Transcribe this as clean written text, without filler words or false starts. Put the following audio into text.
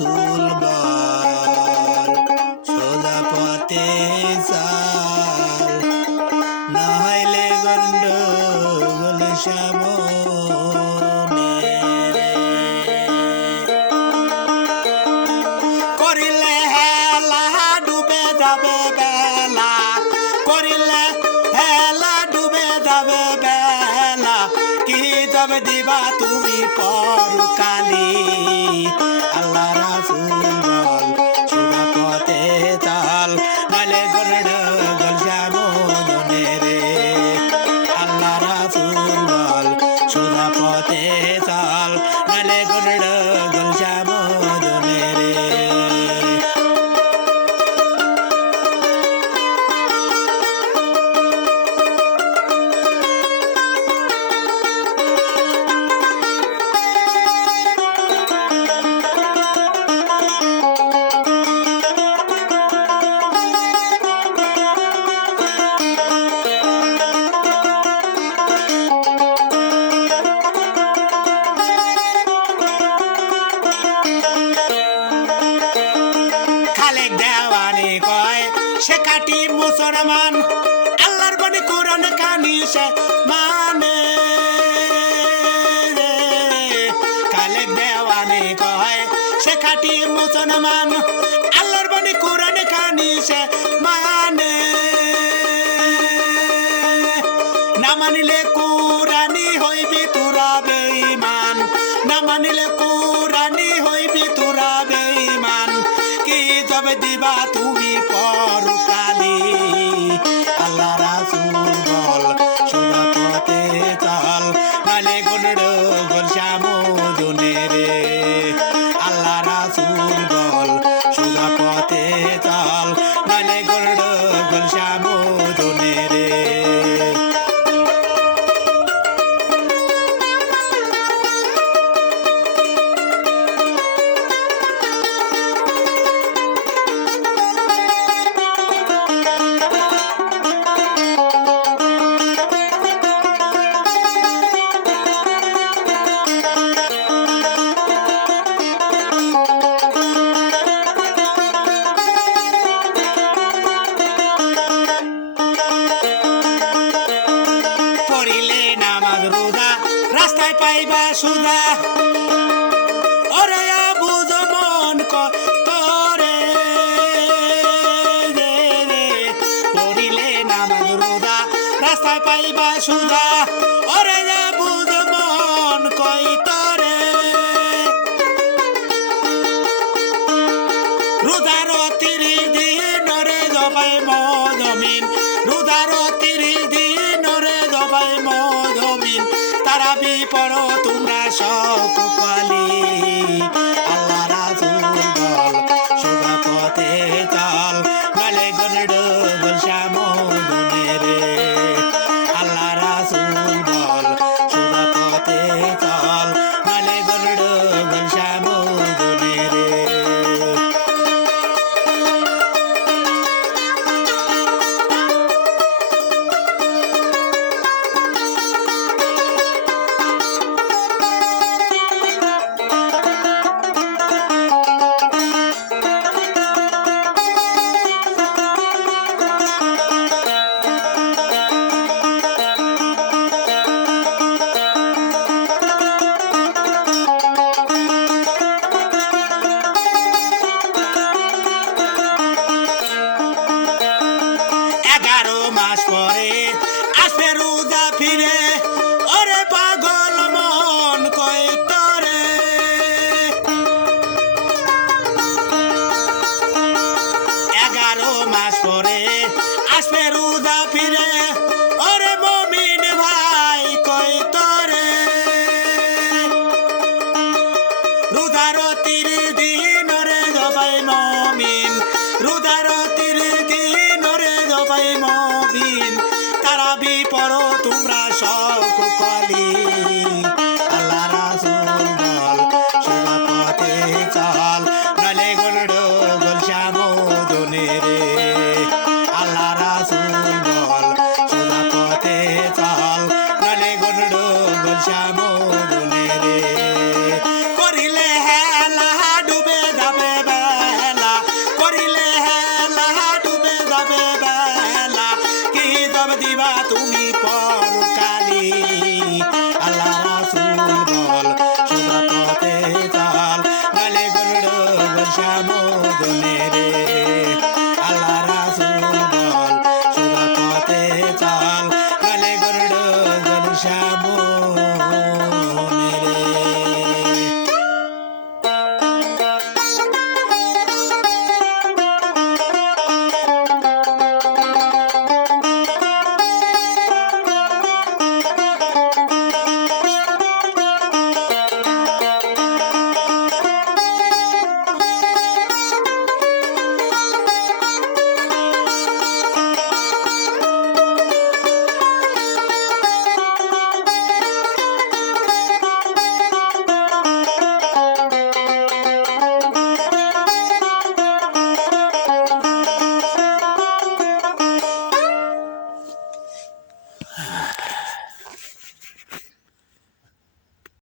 রাসূল বল সোজা পথে চাল, না হইলে গন্ডগোল সামনে রে। করিলে হেলা ডুবে যাবে বেলা, করিলে হেলা ডুবে যাবে বেলা, কি যাবে দিবা তুমি পরকালে। আল্লাহ রাসূল বল সোজা পথে চাল, নালে গন্ডগোল সামনে রে। আল্লাহ রাসূল বল সোজা পথে চাল, নালে গন্ডগোল সামনে রে। খালেক দেওয়ানি কয় সে কাটি মুসলমান, আল্লাহর বাণী কোরআন কানি সে মানে রে। খালেক দেওয়ানি কয় সে কাটি মুসলমান, আল্লাহর বাণী কোরআন কানি সে মানে। না মানিলে কোরআনি হইবি তোরা বেঈমান, না মানিলে কোরআনি হইবি তোরা বেঈমান, কি তবে দিবা তুমি পরকালে। আল্লাহ রাসূল বল সোজা পথে চাল, নালে গন্ডগোল সামনে রে। আল্লাহ রাসূল বল সোজা পথে চাল, নালে গন্ডগোল সামনে রে। পড়িলে নামাজ রোজা রাস্তায় পাইবা সুজা, ওরে বুঝ মন তোরে রে রে। পড়িলে নামাজ রোজা রাস্তায় পাইবা সুজা, ওরে বুঝ মন কই তোরে। রোজার 30 দিন রে জবাই মজমিন, রোজার 30 দিন রে জবাই মজমিন, তারা বিপর তোমরা সকলে। আল্লাহ রাসূল বল সোজা পথে চাল, নালে গন্ডগোল সামনে রে। আল্লাহ রাসূল বল সোজা পথে চাল, নালে গন্ডগোল সামনে রে। মাস পরে আসবে রোজা ফিরে, ওরে পাগল মন কই তোরে। 11 মাস পরে আসবে রোজা ফিরে, ওরে মুমিন ভাই কই তোরে। রোজার 30 দিন রে জবাই মুমিন, রোজার